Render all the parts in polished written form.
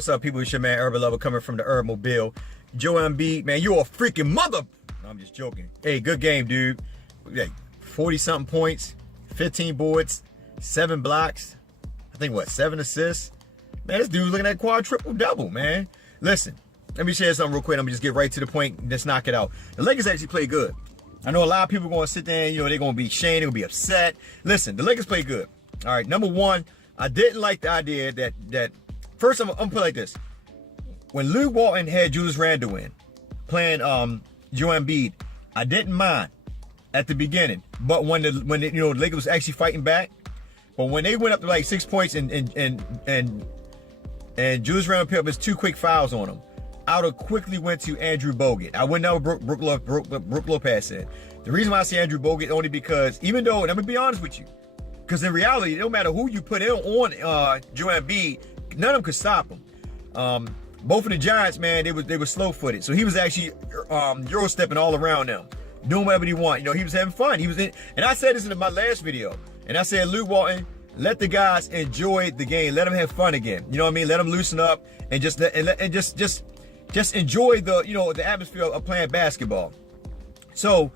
What's up, people? It's your man, Urban Lover, coming from the Urban Mobile. Joe Embiid, man, you a freaking mother. No, I'm just joking. Hey, good game, dude. Like 40-something points, 15 boards, 7 blocks. I think, 7 assists? Man, this dude's looking at triple-double, man. Listen, let me share something real quick. I'm going to just get right to the point. Let's knock it out. The Lakers actually play good. I know a lot of people are going to sit there and, they're going to be ashamed. They're going to be upset. Listen, the Lakers play good. All right, number one, I didn't like the idea that first, I'm gonna put it like this. When Luke Walton had Julius Randle in, playing Joe Embiid, I didn't mind at the beginning. But when the Lakers was actually fighting back, but when they went up to like 6 points and Julius Randle picked up his 2 quick fouls on him, I would have quickly went to Andrew Bogut. I wouldn't know Brook Lopez said. The reason why I say Andrew Bogut only because, even though, and I'm gonna be honest with you, because in reality, no matter who you put in on Joe Embiid, none of them could stop him. Both of the Giants, man, they were slow-footed. So he was actually Euro stepping all around them, doing whatever he want. He was having fun. He was in, and I said this in my last video. And I said, Luke Walton, let the guys enjoy the game. Let them have fun again. You know what I mean? Let them loosen up and just enjoy the atmosphere of playing basketball. So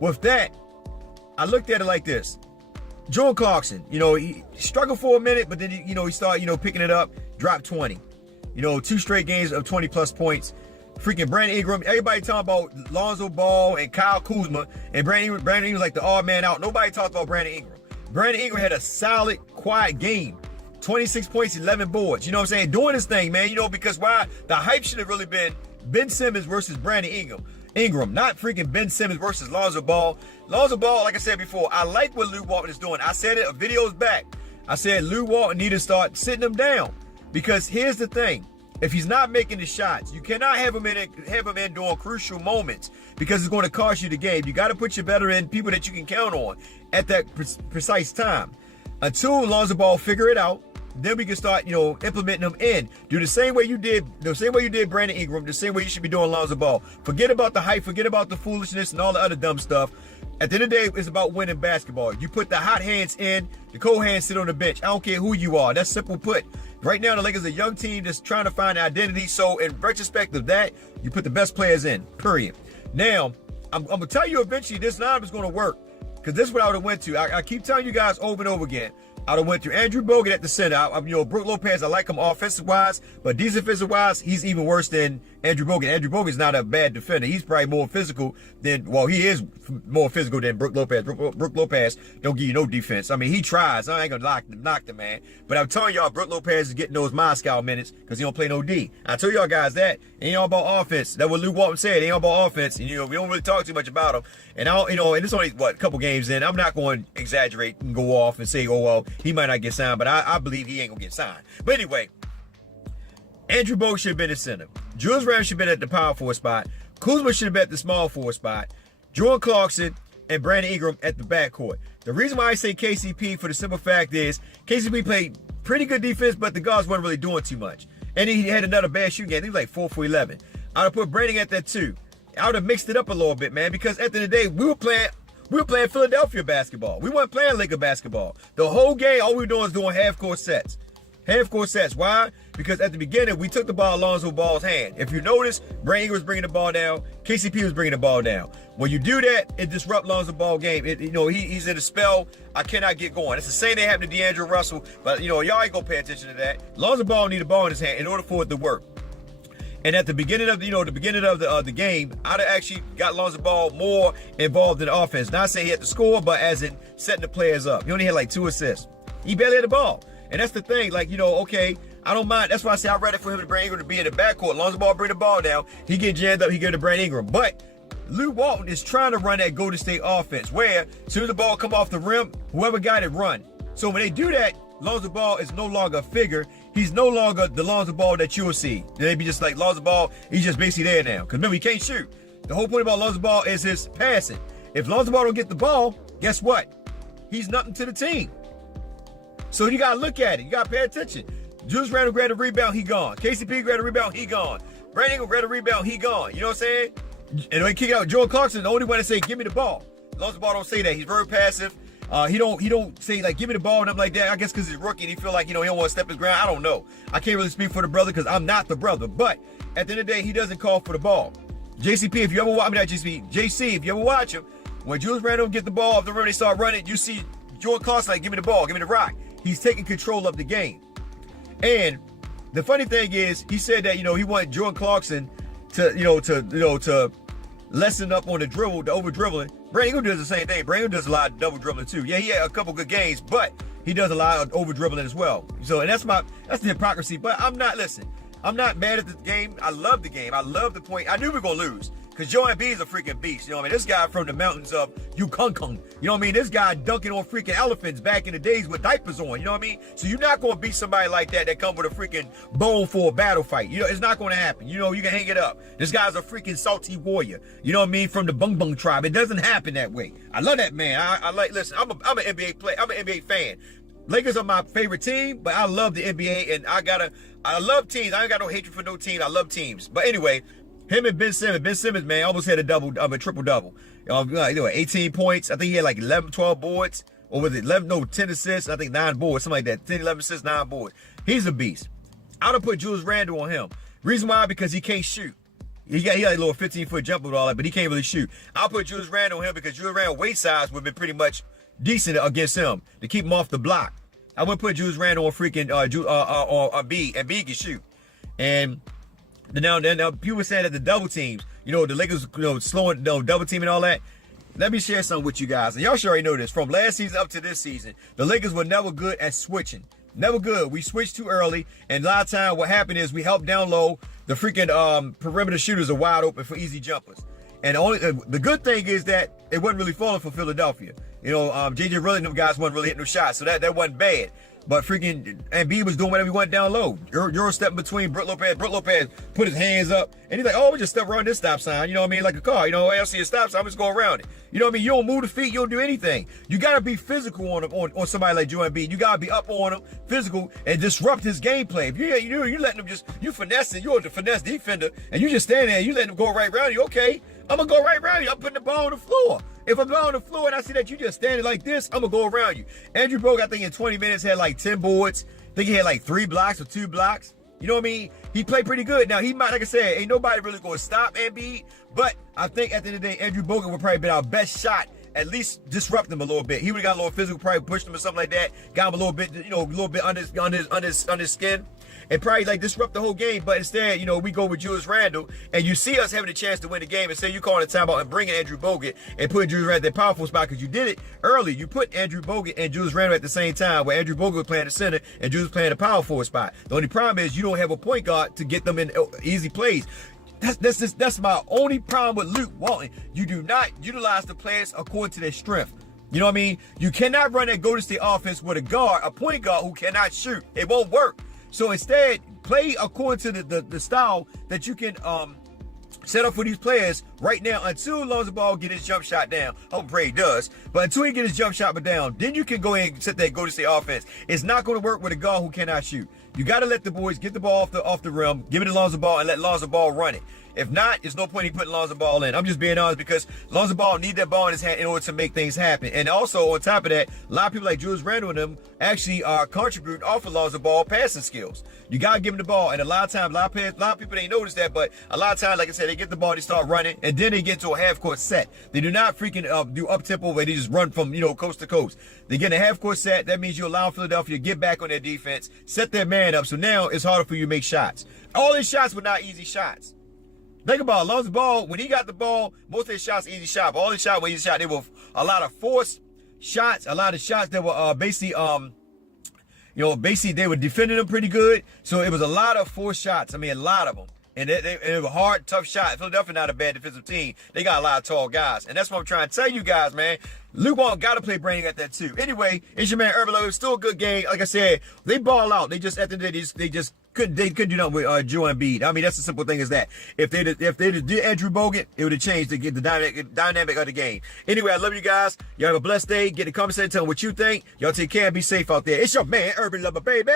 with that, I looked at it like this. Jordan Clarkson, he struggled for a minute, but then, he started, picking it up, dropped 20. 2 straight games of 20-plus points. Freaking Brandon Ingram, everybody talking about Lonzo Ball and Kyle Kuzma, and Brandon Ingram was like the odd man out. Nobody talked about Brandon Ingram. Brandon Ingram had a solid, quiet game. 26 points, 11 boards. You know what I'm saying? Doing his thing, man. Because why? The hype should have really been Ben Simmons versus Brandon Ingram, not freaking Ben Simmons versus Lonzo Ball. Lonzo Ball, like I said before, I like what Luke Walton is doing. I said it a videos back. I said Luke Walton need to start sitting him down. Because here's the thing. If he's not making the shots, you cannot have him in during crucial moments because it's going to cost you the game. You got to put your veteran people that you can count on at that precise time. Until Lonzo Ball figure it out, then we can start, implementing them in. Do the same way you did Brandon Ingram, the same way you should be doing Lonzo Ball. Forget about the hype, forget about the foolishness and all the other dumb stuff. At the end of the day, it's about winning basketball. You put the hot hands in, the cold hands sit on the bench. I don't care who you are. That's simple put. Right now, the Lakers are a young team that's trying to find an identity. So in retrospect of that, you put the best players in, period. Now, I'm going to tell you eventually this lineup is going to work. Because this is what I would have went to. I keep telling you guys over and over again. I would have went to Andrew Bogut at the center. Brook Lopez, I like him offensive-wise, but defensive-wise, he's even worse than Andrew Bogut. Andrew Bogut's not a bad defender. He's probably more physical than, he is more physical than Brook Lopez. Brook Lopez don't give you no defense. I mean, he tries. I ain't going to knock the man. But I'm telling y'all, Brook Lopez is getting those Moscow minutes because he don't play no D. I told y'all guys that. It ain't all about offense. That's what Luke Walton said. It ain't all about offense. And, we don't really talk too much about him. And, and it's only, a couple games in. I'm not going to exaggerate and go off and say, he might not get signed, but I believe he ain't going to get signed. But anyway, Andrew Bogut should have been in center. Julius Randle should have been at the power forward spot. Kuzma should have been at the small forward spot. Jordan Clarkson and Brandon Ingram at the backcourt. The reason why I say KCP, for the simple fact is, KCP played pretty good defense, but the guards weren't really doing too much. And he had another bad shooting game. He was like 4 for 11. I would have put Brandon at that too. I would have mixed it up a little bit, man, because at the end of the day, we were playing Philadelphia basketball. We weren't playing Laker basketball. The whole game, all we were doing was doing half-court sets. Half-court sets. Why? Because at the beginning, we took the ball Lonzo Ball's hand. If you notice, Brandon Ingram was bringing the ball down. KCP was bringing the ball down. When you do that, it disrupts Lonzo Ball game. He's in a spell. I cannot get going. It's the same thing happened to D'Angelo Russell, but, y'all ain't going to pay attention to that. Lonzo Ball need a ball in his hand in order for it to work. And at the beginning of the game, I'd have actually got Lonzo Ball more involved in the offense. Not saying he had to score, but as in setting the players up. He only had like 2 assists. He barely had the ball. And that's the thing. Okay, I don't mind. That's why I say I'd rather for him to Brandon Ingram to be in the backcourt. Lonzo Ball bring the ball down. He get jammed up. He get to Brandon Ingram. But Luke Walton is trying to run that Golden State offense where as soon as the ball come off the rim, whoever got it run. So when they do that, Lonzo Ball is no longer a figure. He's no longer the Lonzo Ball that you'll see. They be just like Lonzo Ball, he's just basically there now. Because remember, he can't shoot. The whole point about Lonzo Ball is his passing. If Lonzo Ball don't get the ball, guess what? He's nothing to the team. So you got to look at it. You got to pay attention. Julius Randle grabbed a rebound, he gone. KCP grabbed a rebound, he gone. Brandon Ingram grabbed a rebound, he gone. You know what I'm saying? And when he kick out Jordan Clarkson, the only one to say, give me the ball. Lonzo Ball don't say that. He's very passive. He don't say like give me the ball and I'm like that. I guess because he's rookie and he feel like he don't want to step his ground. I don't know. I can't really speak for the brother because I'm not the brother. But at the end of the day, he doesn't call for the ball. JCP, if you ever watch, JC, if you ever watch him, when Julius Randle get the ball off the rim, they start running. You see Jordan Clarkson like give me the ball, give me the rock. He's taking control of the game. And the funny thing is, he said that he wanted Jordan Clarkson to lessen up on the dribble, the over dribbling. Brandon does the same thing. Brandon does a lot of double dribbling too. Yeah, he had a couple good games, but he does a lot of over dribbling as well. So, and that's the hypocrisy. But I'm not mad at the game. I love the game. I love the point. I knew we were gonna lose because Joel Embiid is a freaking beast. You know what I mean? This guy from the mountains of Yukon. You know what I mean? This guy dunking on freaking elephants back in the days with diapers on. You know what I mean? So you're not gonna beat somebody like that come with a freaking bone for a battle fight. It's not gonna happen. You can hang it up. This guy's a freaking salty warrior. You know what I mean? From the Bung Bung tribe. It doesn't happen that way. I love that man. Listen, I'm an NBA player. I'm an NBA fan. Lakers are my favorite team, but I love the NBA and I love teams. I ain't got no hatred for no team. I love teams. But anyway, him and Ben Simmons, man, almost had a triple-double. 18 points. I think he had like 11, 12 boards. Or was it 10 assists. I think 9 boards, something like that. 10, 11 assists, 9 boards. He's a beast. I would put Julius Randle on him. Reason why? Because he can't shoot. He got a little 15-foot jump with all that, but he can't really shoot. I'll put Julius Randle on him because Julius Randle's weight size would have been pretty much decent against him to keep him off the block. I wouldn't put Julius Randle on freaking Embiid. Embiid can shoot. And now people saying that the double teams, the Lakers, slowing double team and all that. Let me share something with you guys. And y'all sure already know this. From last season up to this season, the Lakers were never good at switching. Never good. We switched too early. And a lot of time what happened is we helped down low. The freaking perimeter shooters are wide open for easy jumpers. And the good thing is that it wasn't really falling for Philadelphia. JJ Redick and them guys wasn't really hitting no shots, so that wasn't bad. But freaking Embiid was doing whatever he went down low. Euro stepping between Brook Lopez. Brook Lopez put his hands up, and he's like, "Oh, we just step around this stop sign." You know what I mean? Like a car. I don't see a stop sign. I'm just go around it. You know what I mean? You don't move the feet. You don't do anything. You gotta be physical on somebody like Joel Embiid. You gotta be up on him, physical, and disrupt his gameplay. If you letting him you finessing. You're the finesse defender, and you just stand there. And you letting him go right around you. Okay, I'm gonna go right around you. I'm putting the ball on the floor. If I'm on the floor and I see that you just standing like this, I'm going to go around you. Andrew Bogut, I think in 20 minutes had like 10 boards. I think he had like 3 blocks or 2 blocks. You know what I mean? He played pretty good. Now, he might, like I said, ain't nobody really going to stop Embiid. But I think at the end of the day, Andrew Bogut would probably be our best shot. At least disrupt him a little bit. He would have got a little physical, probably pushed him or something like that. Got him a little bit, under his skin. And probably like disrupt the whole game. But instead, we go with Julius Randle, and you see us having a chance to win the game. And say you calling a timeout and bringing Andrew Bogut and putting Julius Randle at that powerful spot because you did it early. You put Andrew Bogut and Julius Randle at the same time, where Andrew Bogut was playing the center and Julius playing the power forward spot. The only problem is you don't have a point guard to get them in easy plays. That's my only problem with Luke Walton. You do not utilize the players according to their strength. You know what I mean? You cannot run that Golden State offense with a point guard who cannot shoot. It won't work. So instead, play according to the style that you can set up for these players right now until Lonzo Ball get his jump shot down. I pray he does. But until he get his jump shot down, then you can go ahead and set that Golden State offense. It's not going to work with a guard who cannot shoot. You got to let the boys get the ball off the rim, give it to Lonzo Ball, and let Lonzo Ball run it. If not, there's no point in putting Lonzo Ball in. I'm just being honest because Lonzo Ball need that ball in his hand in order to make things happen. And also, on top of that, a lot of people like Julius Randle and them actually are contributing off of Lonzo Ball passing skills. You got to give him the ball. And a lot of times, a lot of people ain't notice that, but a lot of times, like I said, they get the ball, they start running, and then they get to a half-court set. They do not freaking do up-tempo where they just run from, coast to coast. They get a half-court set. That means you allow Philadelphia to get back on their defense, set their man up. So now it's harder for you to make shots. All his shots were not easy shots. Think about it. Lonzo Ball, when he got the ball, most of his shots easy shot. But all his shots were easy shot. They were a lot of forced shots, a lot of shots that were basically they were defending them pretty good. So it was a lot of forced shots. I mean, a lot of them. And it was a hard, tough shot. Philadelphia not a bad defensive team. They got a lot of tall guys. And that's what I'm trying to tell you guys, man. Luke Walton got to play Brandon at that too. Anyway, it's your man Urban Lowe. It was still a good game. Like I said, they ball out. They just, at the end of the day, they just couldn't do nothing with Joel Embiid. I mean, that's the simple thing as that. If they did Andrew Bogut, it would have changed the dynamic of the game. Anyway, I love you guys. Y'all have a blessed day. Get in the comment section. Tell me what you think. Y'all take care and be safe out there. It's your man Urban Lover, baby.